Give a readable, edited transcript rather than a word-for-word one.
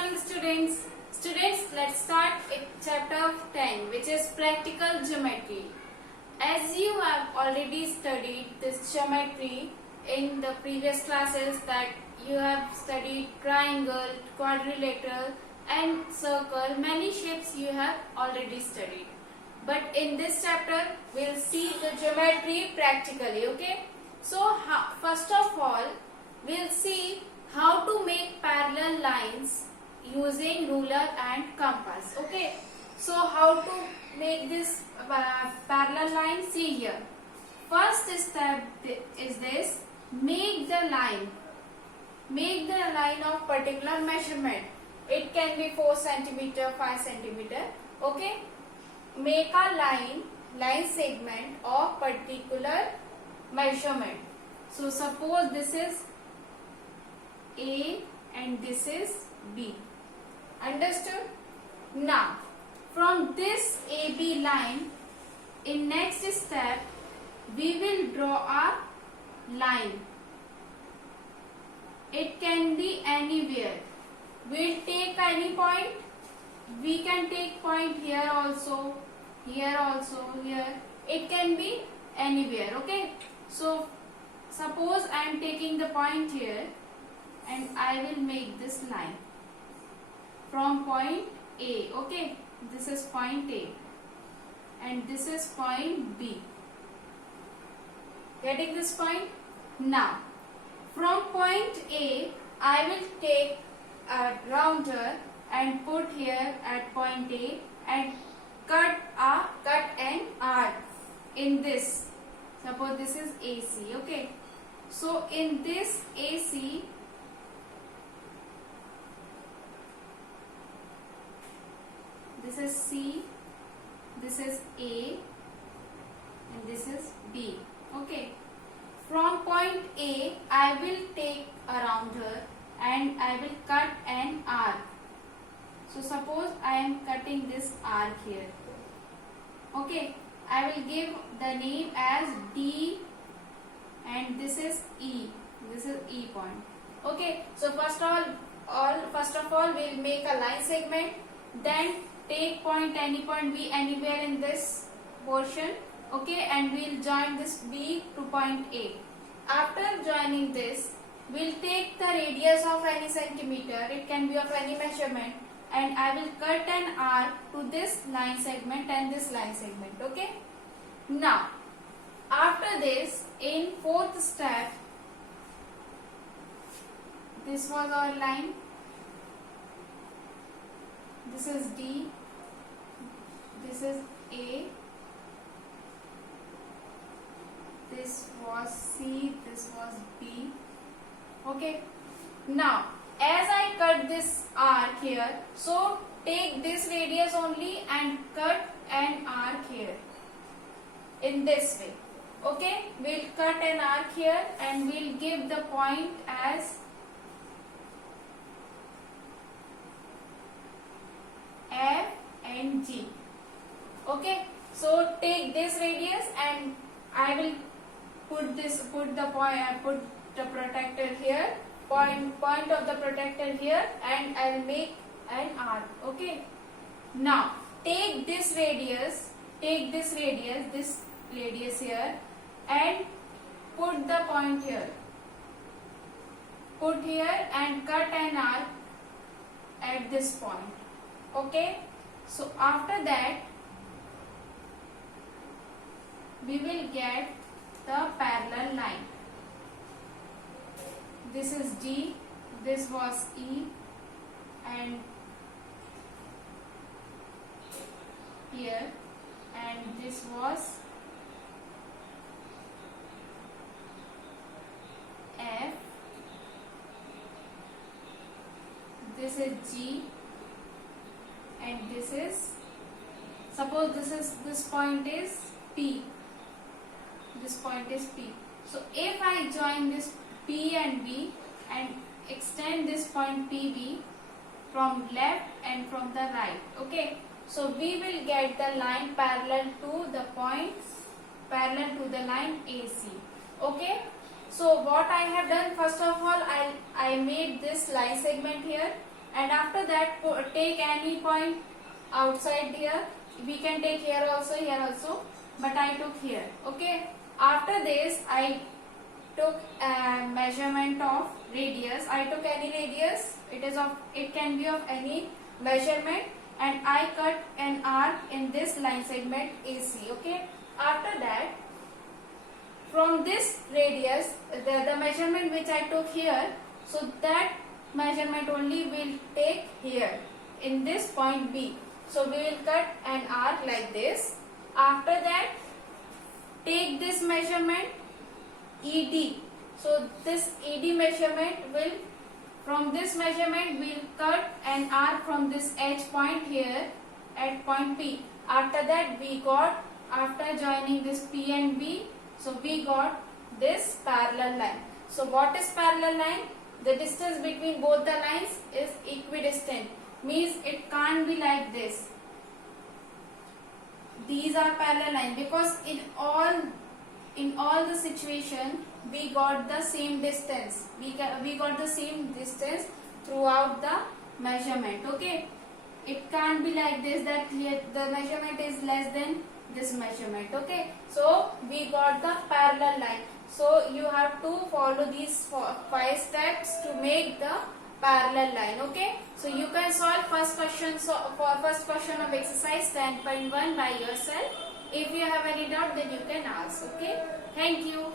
morning students. Students, let's start with chapter 10, which is practical geometry. As you have already studied this geometry in the previous classes, that you have studied triangle, quadrilateral and circle, many shapes you have already studied. But in this chapter, we'll see the geometry practically, okay? So, first of all, we'll see how to make parallel lines using ruler and compass, okay? So, how to make this parallel line? See here. First step is this: make the line. Make the line of particular measurement. It can be 4 centimeter, 5 centimeter, okay? Make a line segment of particular measurement. So suppose this is A and this is B. Understood? Now, from this AB line, in next step, we will draw a line. It can be anywhere. We'll take any point. We can take point here also, here. It can be anywhere, okay? So, suppose I am taking the point here and I will make this line from point A, okay? This is point A and this is point B. Getting this point? Now, from point A, I will take a rounder and put here at point A and cut an arc in this. Suppose this is AC, okay? So in this AC, this is C, this is A and this is B, okay? From point A, I will take a rounder and I will cut an arc. So suppose I am cutting this arc here, okay? I will give the name as D and this is E. This is E point. Okay. So first of all, we'll make a line segment. Then take point, any point B anywhere in this portion. Okay, and we'll join this B to point A. After joining this, we'll take the radius of any centimeter. It can be of any measurement. And I will cut an arc to this line segment and this line segment, okay? Now, after this, in fourth step, this was our line. This is D, this is A, this was C, this was B, okay? Now, as I cut this arc here, so take this radius only and cut an arc here in this way. Okay, we'll cut an arc here and we'll give the point as F and G. Okay, so take this radius and I will put the protector here. Point of the protector here and I will make an arc, okay? Now, take this radius here and put the point here. Put here and cut an arc at this point, okay? So, after that, we will get the parallel line. This is D, this was E and here, and this was F, this is G and this is, suppose this point is P, this point is P. So if I join this P and B and extend this point PB from left and from the right, okay? So we will get the line parallel to the point, parallel to the line AC, okay? So what I have done, first of all, I made this line segment here and after that take any point outside here. We can take here also, but I took here. Okay. After this, I took a measurement of radius. I took any radius. It can be of any measurement, and I cut an arc in this line segment AC. Okay. After that, from this radius, the measurement which I took here, so that measurement only will take here in this point B. So we will cut an arc like this. After that, take this measurement ED. So this ED measurement will, from this measurement we will cut an arc from this H point here at point P. After that we got, after joining this P and B, so we got this parallel line. So what is parallel line? The distance between both the lines is equidistant. Means it can't be like this. These are parallel lines because in all the situation we got the same distance. We got the same distance throughout the measurement. Okay. It can't be like this, that here the measurement is less than this measurement. Okay. So we got the parallel line. So you have to follow these 5 steps to make the parallel line. Okay. So you can solve first question of exercise 10.1 by yourself. If you have any doubt, then you can ask. Okay. Thank you.